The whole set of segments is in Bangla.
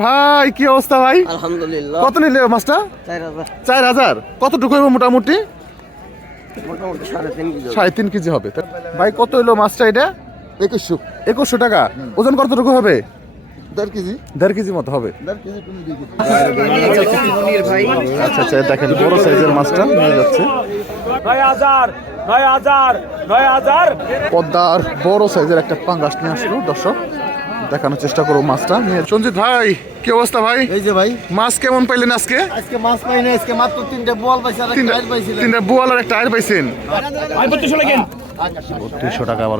ভাই কি অবস্থা ভাই? আলহামদুলিল্লাহ। কত নিলে মাছটা? চার হাজার। কতটুকু হইব মোটামুটি? মোটামুটি সাড়ে তিন কেজি সাড়ে তিন কেজি হবে। ভাই কত হইল মাছটা এটা? একুশশো। একুশশো টাকা। ওজন কতটুকু হবে? দেড় কেজি। দেড় কেজি মতো হবে। কেজি আচ্ছা আচ্ছা দেখেন বড় সাইজের মাছটা নিয়ে যাচ্ছে। পদ্মার বড় সাইজের একটা পাঙ্গাস নিয়ে আসলো দর্শক। দেখানোর চেষ্টা করব মাছটা। নিয়ে সঞ্জিত ভাই কি অবস্থা ভাই? এই যে ভাই। মাছ কেমন পাইলেন আজকে? আজকে মাছ পাই না আজকে মাত্র তিনটে বল পাইছি আর একটা টাইল তিনটা বুয়াল আর একটা আয়ের পাইছেন। বত্রিশশো টাকা আবার।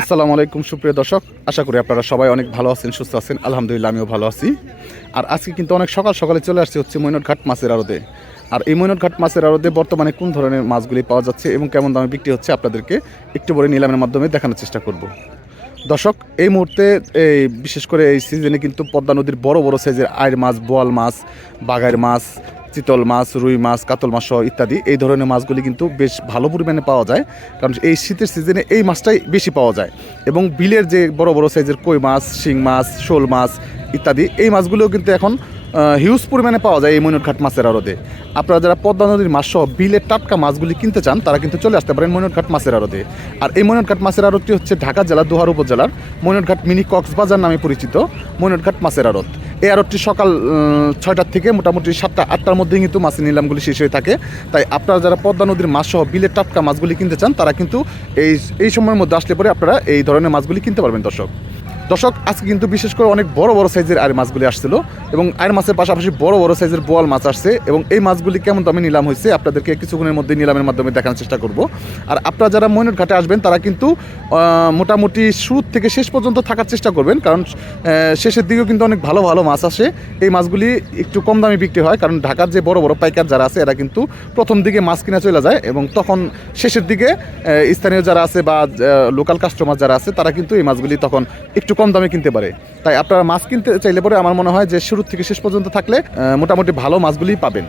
আসসালামু আলাইকুম সুপ্রিয় দর্শক। আশা করি আপনারা সবাই অনেক ভালো আছেন সুস্থ আছেন। আলহামদুলিল্লাহ আমিও ভালো আছি। আর আজকে কিন্তু অনেক সকাল সকালে চলে আসছে হচ্ছে মৈনটঘাট মাছের আড়তে। আর এই মৈনটঘাট মাছের আড়তে বর্তমানে কোন ধরনের মাছগুলি পাওয়া যাচ্ছে এবং কেমন দামে বিক্রি হচ্ছে আপনাদেরকে একটু বড় নিলামের মাধ্যমে দেখানোর চেষ্টা করব। দর্শক, এই মুহূর্তে, এই বিশেষ করে এই সিজনে কিন্তু পদ্মা নদীর বড় বড় সাইজের আয়ের মাছ, বোয়াল মাছ বাঘের মাছ, চিতল মাছ, রুই মাছ, কাতল মাছ সহ ইত্যাদি এই ধরনের মাছগুলি কিন্তু বেশ ভালো পরিমাণে পাওয়া যায়। কারণ এই শীতের সিজনে এই মাছটাই বেশি পাওয়া যায়। এবং বিলের যে বড় বড় সাইজের কই মাছ, শিং মাছ, শোল মাছ ইত্যাদি এই মাছগুলোও কিন্তু এখন হিউজ পরিমাণে পাওয়া যায় এই ময়ূরঘাট মাছের আড়তে। আপনারা যারা পদ্মা নদীর মাছ সহ বিলের টাটকা মাছগুলি কিনতে চান, তারা কিন্তু চলে আসতে পারেন ময়ূরঘাট মাছের আড়তে। আর এই ময়ূরঘাট মাছের আড়তটি হচ্ছে ঢাকা জেলা দোহার উপজেলার ময়ূরঘাট মিনি কক্সবাজার নামে পরিচিত ময়ূরঘাট মাছের আড়ত। এই আড়তটি সকাল ছয়টার থেকে মোটামুটি সাতটা, আটটার মধ্যেই কিন্তু মাছের নিলামগুলি শেষ হয়ে থাকে। তাই আপনারা যারা পদ্মা নদীর মাছ সহ বিলের টাটকা মাছগুলি কিনতে চান, তারা কিন্তু এই এই সময়ের মধ্যে আসলে পরে আপনারা এই ধরনের মাছগুলি কিনতে পারবেন, দর্শক। দর্শক, আজকে কিন্তু বিশেষ করে অনেক বড় বড় সাইজের আয়ের মাছগুলি আসছিল এবং আয়ের মাছের পাশাপাশি বড় বড় সাইজের বোয়াল মাছ আসছে এবং এই মাছগুলি কেমন দামে নিলাম হয়েছে আপনাদেরকে কিছুক্ষণের মধ্যে নিলামের মাধ্যমে দেখানোর চেষ্টা করব। আর আপনারা যারা ময়ূর ঘাটে আসবেন, তারা কিন্তু মোটামুটি শুরু থেকে শেষ পর্যন্ত থাকার চেষ্টা করবেন কারণ শেষের দিকেও কিন্তু অনেক ভালো ভালো মাছ আসে। এই মাছগুলি একটু কম দামে বিক্রি হয় কারণ ঢাকার যে বড় বড় পাইকার যারা আছে, এরা কিন্তু প্রথম দিকে মাছ কিনা চলে যায় এবং তখন শেষের দিকে স্থানীয় যারা আছে বা লোকাল কাস্টমার যারা আছে, তারা কিন্তু এই মাছগুলি তখন একটু কম দামে কিনতে পারে। তাই আপনারা মাছ কিনতে চাইলে পরে আমার মনে হয় যে শুরু থেকে শেষ পর্যন্ত থাকলে মোটামুটি ভালো মাছগুলি পাবেন।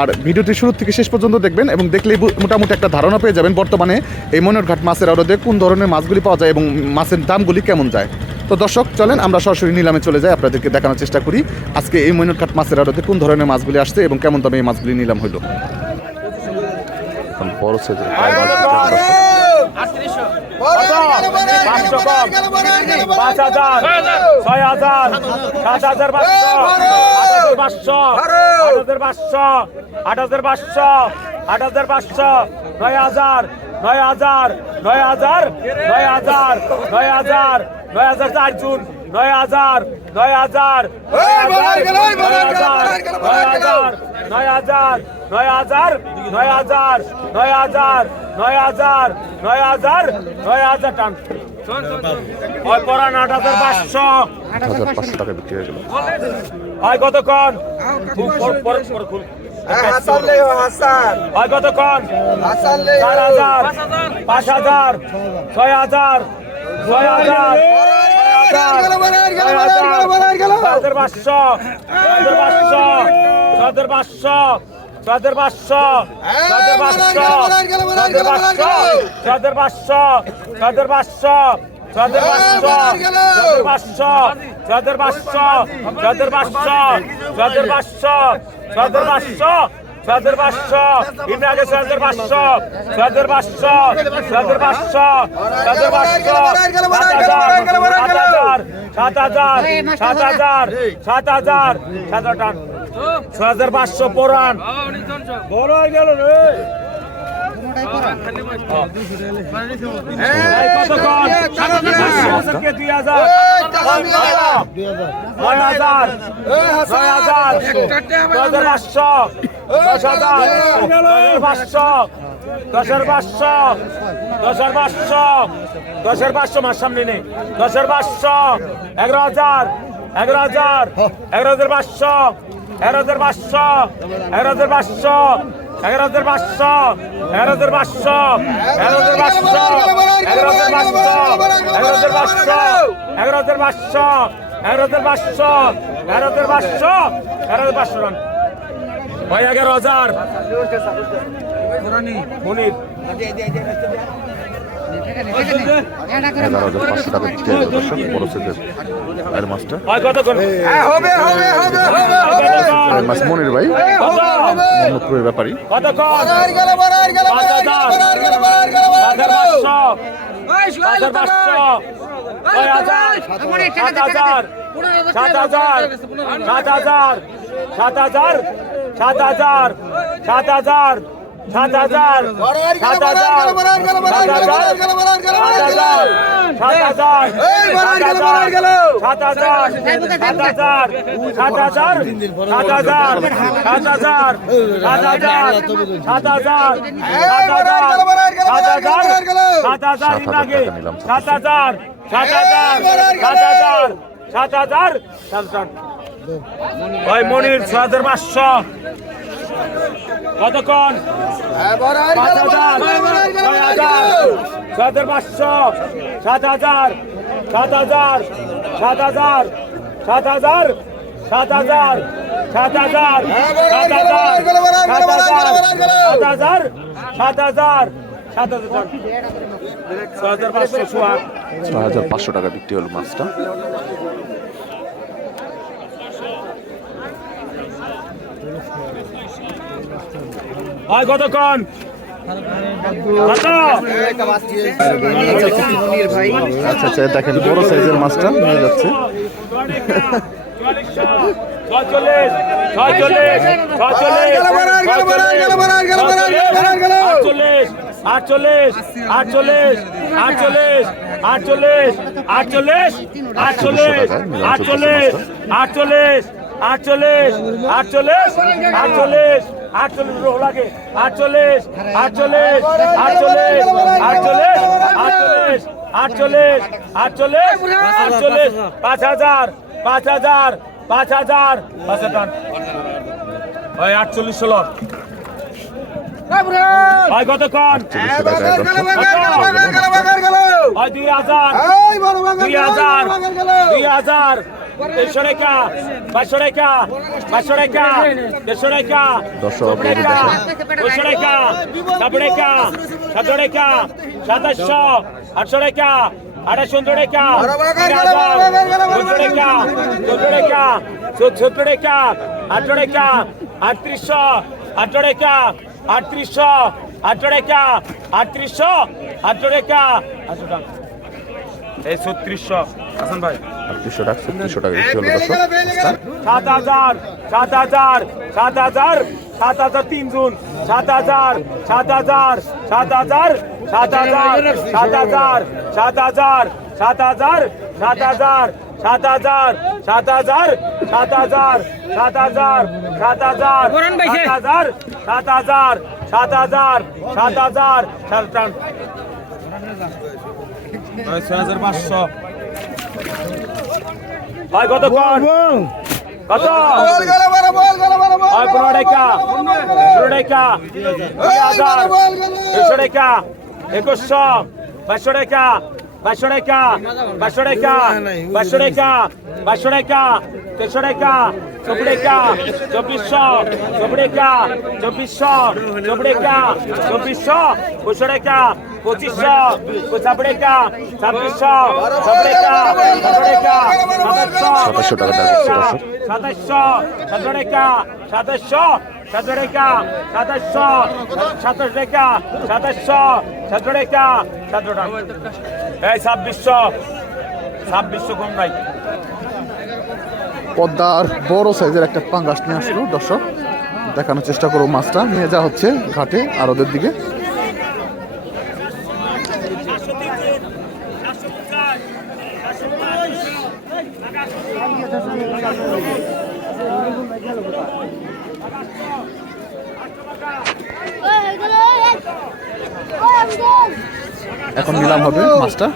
আর ভিডিওটি শুরু থেকে শেষ পর্যন্ত দেখবেন এবং দেখলেই মোটামুটি একটা ধারণা পেয়ে যাবেন বর্তমানে এই ময়ূরঘাট মাছের আড়তে কোন ধরনের মাছগুলি পাওয়া যায় এবং মাছের দামগুলি কেমন যায়। তো দর্শক চলেন আমরা সরাসরি নিলামে চলে যাই আপনাদেরকে দেখানোর চেষ্টা করি আজকে এই ময়ূরঘাট মাছের আড়তে কোন ধরনের মাছগুলি আসছে এবং কেমন দামে এই মাছগুলি নিলাম হইল। পাঁচশো কম পাঁচ হাজার ছয় হাজার সাত হাজার পাঁচশো আট হাজার পাঁচশো আট হাজার পাঁচশো আট হাজার পাঁচশো নয় হাজার নয় হাজার নয় হাজার নয় হাজার নয় হাজার নয় হাজার চার জুন নয় হাজার নয় হাজার নয় হাজার নয় হাজার নয় হাজার নয় হাজার নয় হাজার নয় হাজার নয় হাজার নয় হাজার নয় হাজার টান। ওই পরান আট হাজার পাঁচশো। আট হাজার পাঁচশো টাকা বিক্রি হয়ে গেল। হয় কতক্ষণ? হয় কতক্ষণ? চার হাজার পাঁচ হাজার ছয় হাজার ছয় হাজার হাজার পাঁচশো পাঁচশো ছয় পাঁচশো ছয় পাঁচশো ছয় পাঁচশো ছয় পাঁচশো ছয় পাঁচশো ছয় পাঁচশো ছয় পাঁচশো ছয় পাঁচশো ছয় পাঁচশো ছয় পাঁচশো ছয় পাঁচশো ছয় পাঁচশো ছয় পাঁচশো ইমরাকে ছয় পাঁচশো ছয় পাঁচশো ছয় পাঁচশো ছয় পাঁচশো সাত হাজার সাত হাজার সাত হাজার সাত হাজার সাত হাজার ছয় হাজার পাঁচশো পড়ান বড় হয়ে গেল রে। দশের দশের পাঁচশো মার সামনে নেই। দশের পাঁচশো। এগারো হাজার। এগারো হাজার। এগারো হাজার পাঁচশো। এগারো হাজার পাঁচশো এগারো হাজার পাঁচশো এগারো হাজার পাঁচশো এগারো হাজার পাঁচশো এগারো হাজার পাঁচশো এগারো হাজার পাঁচশো এগারো হাজার পাঁচশো এগারো হাজার পাঁচশো এগারো হাজার রান ভাই এগারো হাজার মনির এগারো হাজার পাঁচশো টাকা দিতে হবে দর্শক বড় সেজের আর মাছটা আর মাছ মনির ভাই মোহাম্মদপুরের ব্যাপারী সাত হাজার সাত হাজার সাত হাজার সাত হাজার সাত হাজার সাত হাজার সাত হাজার সাত হাজার সাত হাজার সাত হাজার সাত হাজার সাত হাজার সাত হাজার সাত হাজার সাত হাজার হাজার মনির ছ হাজার পাঁচশো কতক্ষণ পাঁচ হাজার ছয় হাজার ছ হাজার পাঁচশো সাত হাজার সাত হাজার সাত হাজার সাত হাজার সাত হাজার সাত হাজার সাত হাজার সাত হাজার সাত হাজার সাত হাজার ছয় হাজার পাঁচশো টাকা বিক্রি হলো মাছটা হয় কতক্ষণ কত আচ্ছা আচ্ছা দেখেন বড় সাইজের মাছটা নিয়ে যাচ্ছে ছচল্লিশ আটচল্লিশ আটচল্লিশ আটচল্লিশ আটচল্লিশ আটচল্লিশ আটচল্লিশ আটচল্লিশ আটচল্লিশ আটচল্লিশ আটচল্লিশ আটচল্লিশ আটচল্লিশ রোহ লাগে। আটচল্লিশ আটচল্লিশ আটচল্লিশ আটচল্লিশ আটচল্লিশ আটচল্লিশ আটচল্লিশ আটচল্লিশ পাঁচ হাজার পাঁচ হাজার পাঁচ হাজার। পাঁচ হাজার। ওই আটচল্লিশ ষোলো। হয় কতক্ষণ? দুই হাজার। দুই হাজার। দুই হাজার। দেড়শো টাকা পাঁচশো টাকা পাঁচশো টাকা দেড়শো টাকা টাকা দুশো টাকা সাত টাকা সাত টাকা সাতাশশো আটশো টাকা আঠাশশো টাকা দুশো টাকা দুশো টাকা আটশো টাকা। এই ছত্রিশশো হাসান ভাই আটত্রিশশো টাকা ছত্রিশশো টাকা বিক্রি হলো সাত হাজার সাত হাজার সাত হাজার সাত হাজার তিন জুন সাত হাজার সাত হাজার সাত হাজার সাত হাজার সাত হাজার সাত হাজার সাত হাজার সাত হাজার সাত হাজার সাত হাজার সাত হাজার সাত হাজার সাত হাজার সাত হাজার সাত হাজার সাত হাজার সাত হাজার সাত হাজার ছয় হাজার পাঁচশো। ভাই কত কত? পনেরো টাকা পনেরো টাকা দুই হাজার। দুশো টাকা একুশশো। বাইশশো টাকা বাইশশো টাকা বাইশশো টাকা বাইশশো টাকা বাইশশো টাকা তেরোশো টাকা চব্বিশ টাকা চব্বিশশো চব্বিশ টাকা চব্বিশশো চব্বিশ টাকা চব্বিশশো পঁচিশশো টাকা পঁচিশশো ছাব্বিশ টাকা ছাব্বিশশো ছাব্বিশ টাকা সাতাশশো টাকা সাতাশশো সাতশো টাকা সাতাশশো সাতশো টাকা সাতাশশো সাতশো টাকা সাতাশশো সাতশো টাকা সাতশো টাকা এই ছাব্বিশশো। ছাব্বিশশো কম নাই। পদ্মার বড় সাইজের একটা পাঙ্গাস নিয়ে আসলো দর্শক। দেখানোর চেষ্টা করব মাছটা। নিয়ে যাওয়া হচ্ছে ঘাটে আর ওদের দিকে এখন নিলাম হবে মাছটা।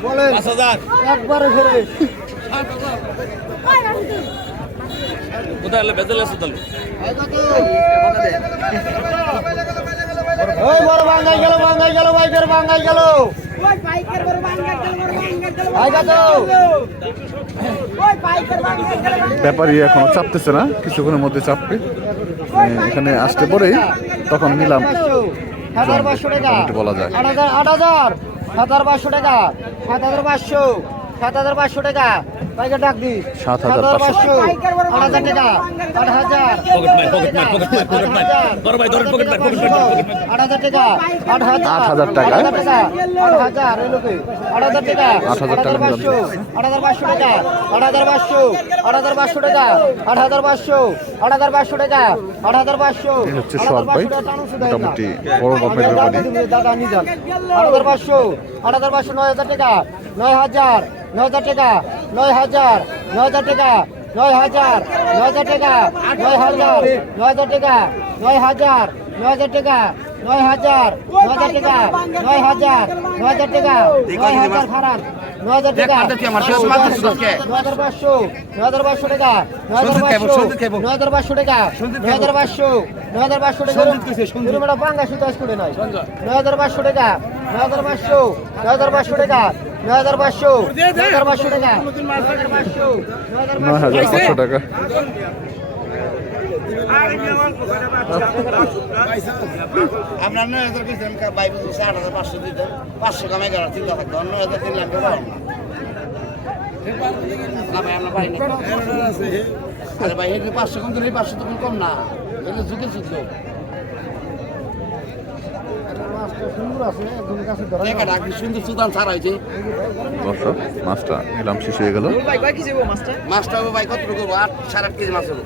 ব্যাপারই এখন চাপতেছে না কিছুক্ষণের মধ্যে চাপবে। এখানে আসতে পরেই তখন নিলাম। বলা যায়। আট হাজার আট হাজার। সাত হাজার পাঁচশো টাকা সাত হাজার পাঁচশো সাত হাজার পাঁচশো টাকা। সাত হাজার পাঁচশো আট হাজার টাকা আট হাজার টাকা হচ্ছে সব ভাই মোটামুটি বড় গভর্নমেন্টের বাড়ি আট হাজার পাঁচশো আট হাজার পাঁচশো নয় হাজার টাকা নয় হাজার নয় হাজার টাকা নয় হাজার নয় হাজার টাকা নয় হাজার নয় হাজার টাকা নয় হাজার নয় হাজার টাকা নয় হাজার নয় হাজার টাকা নয় হাজার নয় হাজার টাকা নয় হাজার নয় হাজার টাকা নয় হাজার খারাপ নয় হাজার টাকা নয় হাজার পাঁচশো নয় হাজার পাঁচশো টাকা নয় হাজার পাঁচশো নয় হাজার পাঁচশো টাকা নয় হাজার পাঁচশো নয় হাজার পাঁচশো টাকা তুমি ম্যাডাম পাঙ্গা সুতাস করে নয় নয় হাজার পাঁচশো টাকা নয় হাজার পাঁচশো নয় হাজার পাঁচশো টাকা নয় হাজার পাঁচশো। নয় হাজার পাঁচশো টাকা। নয় হাজার পাঁচশো টাকা। আপনার নয় হাজার কেছেন বাইক আট হাজার পাঁচশো দিতেন পাঁচশো কামাই করার চিন্তা থাকতো নয় হাজার তিন লাখ টাকা না। ভাই আপনার পাই না। আরে ভাই পাঁচশো কম পাঁচশো কম না। ঝুঁকে ছিল দর্শক মাছটা নিলাম শেষ হয়ে গেল। মাছটা? ভাই কত করব আট সাড়ে আট কেজি মাছ হবে।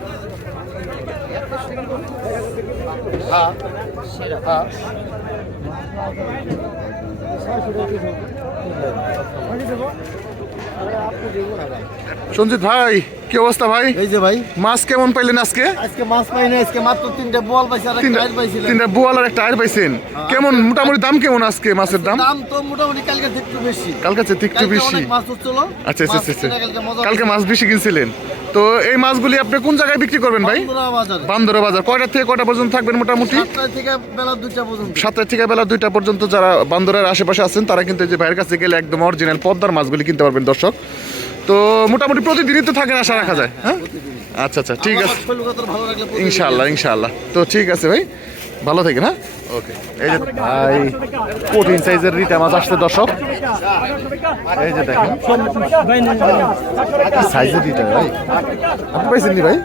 হ্যাঁ হ্যাঁ। সঞ্জিত ভাই কি অবস্থা ভাই? এই যে ভাই। মাছ কেমন পাইলেন আজকে? আজকে মাছ পাইনি আজকে মাত্র তিনটা বোয়াল পাইছি আর একটা টাইট পাইছিলাম তিনটা বোয়াল আর একটা আয়ের পাইছেন। কেমন মোটামুটি দাম কেমন আজকে মাছের দাম? দাম তো মোটামুটি কালকে একটু বেশি। কালকে একটু বেশি। মাছ হচ্ছিল আচ্ছা আচ্ছা আচ্ছা কালকে কালকে মাছ বেশি কিনছিলেন? তো এই মাছগুলি আপনি কোন জায়গায় বিক্রি করবেন ভাই? বান্দরা বাজার। কয়টা থেকে কয়টা পর্যন্ত থাকবেন মোটামুটি? সাতটা থেকে বেলা দুইটা পর্যন্ত। থেকে বেলা দুইটা পর্যন্ত যারা বান্দরের আশেপাশে আছেন তারা কিন্তু এই যে ভাইয়ের কাছে গেলে একদম অরিজিনাল পদ্মার মাছগুলি কিনতে পারবেন দর্শক। তো মোটামুটি প্রতিদিনই তো থাকেন আশা রাখা যায় হ্যাঁ? আচ্ছা আচ্ছা ঠিক আছে। ইনশাল্লাহ ইনশাআল্লাহ। তো ঠিক আছে ভাই। ভালো থাকেন হ্যাঁ? ওকে এই যে ভাই কঠিন সাইজের রিটা মাছ আসছে দর্শক। এই যে দেখেন। সাইজের রিটা ভাই? আপনি পাইছেন নি ভাই?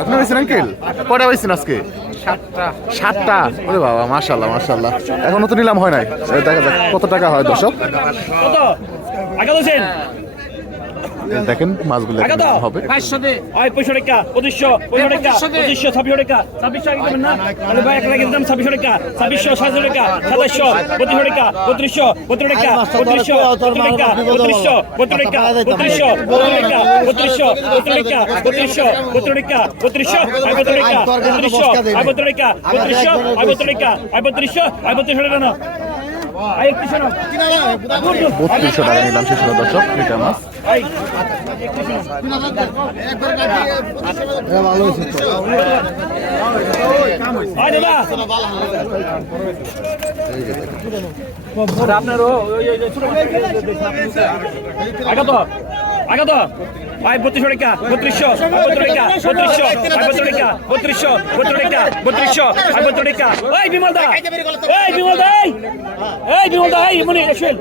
আপনি পাইছেন আঙ্কেল কয়টা পাইছেন আজকে? সাতটা। সাতটা? ওরে বাবা মাশাল্লাহ মাশাল্লাহ এখনও তো নিলাম হয় নাই। দেখা যাক কত টাকা হয় দর্শক কত আগে বলছেন এই দেখেন মাছগুলো হবে পঁয়ষট্টি টাকা পঁচিশশো পঁচিশশো টাকা পঁচিশশো ছাব্বিশশো টাকা ছাব্বিশশো আগে দেবেন না আরে ভাই এক লাখের দাম ছাব্বিশশো টাকা ছাব্বিশশো সাতশো টাকা সাতাশশো বত্রিশশো টাকা বত্রিশশো বত্রিশ টাকা বত্রিশশো বত্রিশ টাকা বত্রিশশো বত্রিশ টাকা বত্রিশশো বত্রিশ টাকা বত্রিশশো বত্রিশ টাকা বত্রিশশো বত্রিশশো টাকা বত্রিশশো আই টাকা বত্রিশশো আই টাকা বত্রিশশো আই বত্রিশশো আই বত্রিশশো টাকা না আই একত্রিশশো না বত্রিশশো টাকা নিলাম সে ছিল দর্শক এটা মাছ আপনার আগে তো আয় বত্রিশশো টাকা, বত্রিশশো বত্রিশ টাকা, বত্রিশশো বত্রিশ টাকা, বত্রিশশো বত্রিশ টাকা, বত্রিশশো বত্রিশ টাকা। ওই বিমল দা ওই বিমল দা, এই বিমল দা, এই মনে শুন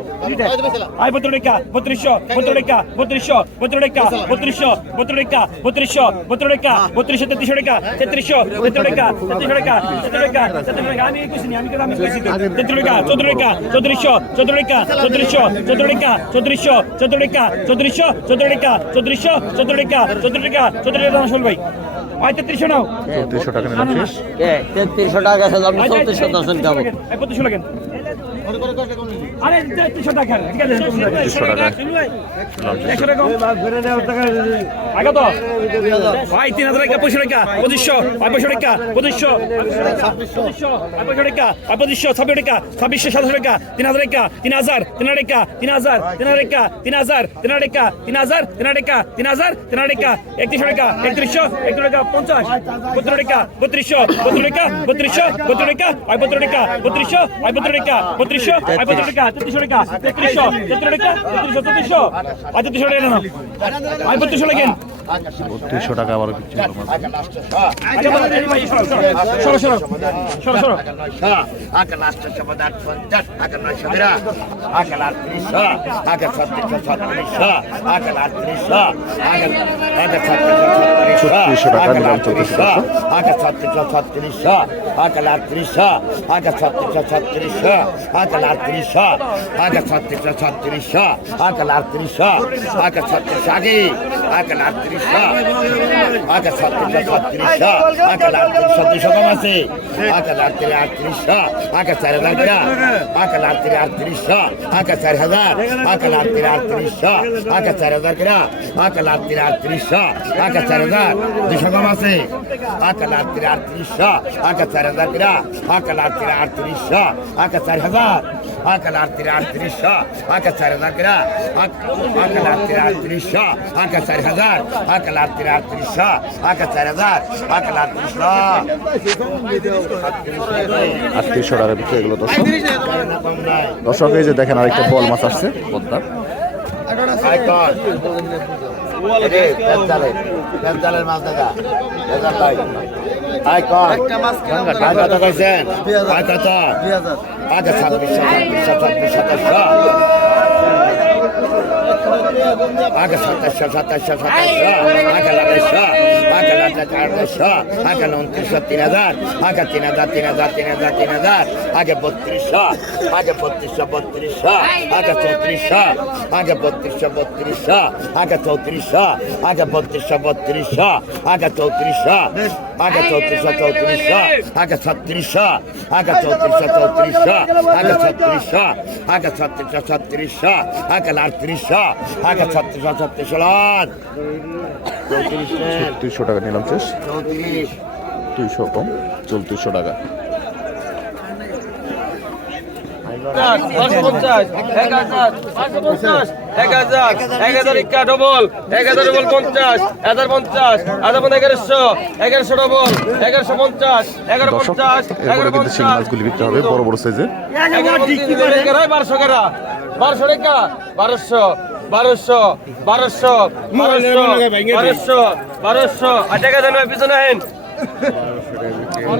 আয় বত্রিশ টাকা, বত্রিশশো বত্রিশ টাকা, বত্রিশশো বত্রিশ টাকা, বত্রিশশো বত্রিশ টাকা, বত্রিশশো বত্রিশ টাকা, বত্রিশশো তেত্রিশশো টাকা, তেত্রিশশো তেত্রিশ টাকা, তেত্রিশশো টাকা তেত্রিশ টাকা তেত্রিশ টাকা। আমি একুশ নি আমি কেন আমি কইছি তেত্রিশ টাকা চৌদ্দ টাকা, চৌত্রিশশো চৌদ্দ টাকা, চৌত্রিশশো চৌদ্দ টাকা, চৌত্রিশশো চৌদ্দ টাকা, চৌত্রিশশো চৌদ্দ টাকা চৌত্রিশশো চৌদ্দ টাকা চৌদ্দ টাকা চৌদ্দ টাকা শুন ভাই। আয় তেত্রিশশো নাও। চৌত্রিশশো টাকা নিলাম শেষ। তেত্রিশশো টাকা চৌত্রিশশো দর্শন খাব। পঁচিশশো লাগেন আরে তেত্রিশশো টাকা ঠিক আছে? তেত্রিশশো টাকা একশো টাকা। আগে তো। ভাই তিন হাজার টাকা পঁচিশশো টাকা পঁচিশশো পঁচিশশো টাকা পঁচিশশো। পঁচিশশো টাকা পঁচিশশো ছাব্বিশ টাকা ছাব্বিশশো সাতশো টাকা তিন হাজার টাকা তিন হাজার তিন টাকা তিন হাজার তিন হাজার টাকা তিন হাজার তিন টাকা তিন হাজার তিন টাকা তিন হাজার তিন টাকা একত্রিশশো টাকা একত্রিশশো একত্রিশ টাকা পঞ্চাশ বত্রিশ টাকা বত্রিশশো বত্রিশ টাকা বত্রিশশো বত্রিশ টাকা আয় বত্রিশ টাকা বত্রিশশো আয় বত্রিশ টাকা বত্রিশশো আয় বত্রিশ টাকা তেত্রিশশো টাকা তেত্রিশশো তেত্রিশ টাকা তেত্রিশশো তেত্রিশশো আয় তেত্রিশশো টাকা আয় বত্রিশশো লাগেন বত্রিশশো টাকা আবার বিক্রি মাছ আগে আট ছত্রিশশো ছত্রিশশো আগে আটত্রিশশো আগে আগে ছত্রিশশো ছত্রিশশো 3600 টাকা নিলাম, 3400 আগে ছত্রিশশো ছত্রিশশো আগে আটত্রিশশো আগে ছত্রিশশো ছত্রিশশো আগে আটত্রিশশো আগে ছত্রিশশো ছত্রিশশো আগে আটত্রিশশো আগে ছত্রিশ আগে আগে আটত্রিশশো আগে ছত্রিশশো ছত্রিশশো আগে আটত্রিশশো দুশো কম আছে আগে আটত্রিশ আটত্রিশশো আগে চার হাজার কিনা আটত্রিশ আটত্রিশশো আগে চার হাজার আগে আটত্রিশ আটত্রিশশো আগে চার হাজার কিনা আগে আটত্রিশ আটত্রিশশো চার হাজার দুশো কম আছে। আটত্রিশশো চার হাজার আটত্রিশ আটত্রিশশো চার হাজার আটত্রিশশো চার হাজার আটত্রিশশো চার হাজার আটত্রিশ আটত্রিশশো চার হাজার আগে আটত্রিশশো আটত্রিশশো টাকা বিক্রি এগুলো দর্শক। দর্শক এই যে দেখেন আরেকটা বল মাছ আসছে। পদ্মা। পেন্দালের মাছ দাদা পেন্দাল লাই আইকন আই কত কইছেন? আই কত আগে ছাব্বিশশো সাতাশ সাতাশ আগে সাতাশশো সাতাশশো সাতাশশো আগে লাগাইশো আগে লাগাই আড়াইশো আগে উনত্রিশশো তিন হাজার আগে তিন হাজার তিন হাজার তিন হাজার তিন হাজার আগে বত্রিশশো আগে বত্রিশশো বত্রিশশো আগে চৌত্রিশশো আগে বত্রিশশো বত্রিশশো আগে চৌত্রিশশো আগে বত্রিশশো বত্রিশশো আগে চৌত্রিশশো আগে চৌত্রিশশো চৌত্রিশশো আগে ছত্রিশশো আগে চৌত্রিশশো চৌত্রিশশো আগে ছত্রিশশো আগে ছত্রিশশো ছত্রিশশো আগে আটত্রিশশো আগে ছত্রিশশো ছত্রিশশো লাখ টাকা নিলাম শেষ দুইশো কম চৌত্রিশশো টাকা। এক হাজার এক হাজার এক হাজার ইক্কা ডবল এক হাজার ডবল পঞ্চাশ হাজার পঞ্চাশ হাজার পঞ্চাশ এগারোশো এগারোশো ডবল এগারোশো পঞ্চাশ এগারো পঞ্চাশ এগারো পঞ্চাশ বিক্রি হবে বড় বড় সাইজের বারোশো টাকা। বারোশো টাকা বারোশো। বারোশো বারোশো বারোশো বারোশো বারোশো। আর টাকা দেন পিছনে হেন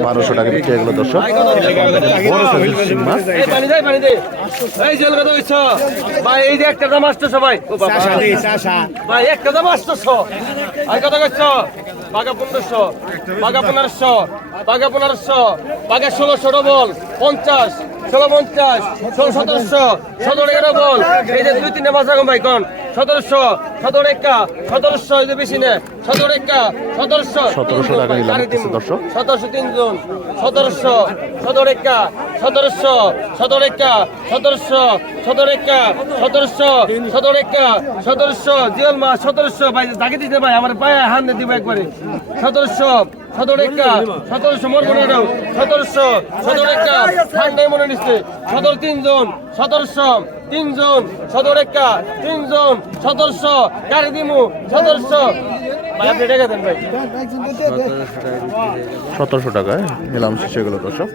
বারোশো টাকা বিক্রি এগুলো দর্শক। ভাই এই যে একটা দাম আসতো সবাই ও বাবা। ভাই একটা দাম আসতো আর কথা কইছ? বাগা পনেরোশো বাগা পনেরোশো বাগা পনেরোশো বাগা ষোলোশো ডবল পঞ্চাশ। পঞ্চাশ ষোলো সতেরোশো সতেরো এগারো বল এই যে দুই তিনটে মাছ রাখুন ভাই কোন? সতেরোশো সতেরো একা সতেরোশো এই যে বেশি নে। সতেরো একা সতেরোশো। 1700 টাকা নিলাম। সতেরোশো তিনজন সতেরোশো সতেরো একা সতেরোশো সতেরো একা সতেরোশো সতেরো একা সতেরোশো সতেরো একা সতেরোশো। জিওল মা সতেরোশো। ভাই দাগে দিতে ভাই আমার পায়ে হান দিব একবারে। সতেরোশো সতেরো একা সতেরোশো মনে রাখো। সতেরোশো সতেরো একা ঠান্ডায় মনে নিচ্ছে। সতেরো তিনজন সতেরোশো তিনজন সতেরো একা তিনজন সতেরোশো গাড়ি দিমু সতেরোশো ভাই টাকা দেন সতেরোশো টাকায় নিলাম শেষ দর্শক।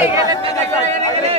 এই গেলে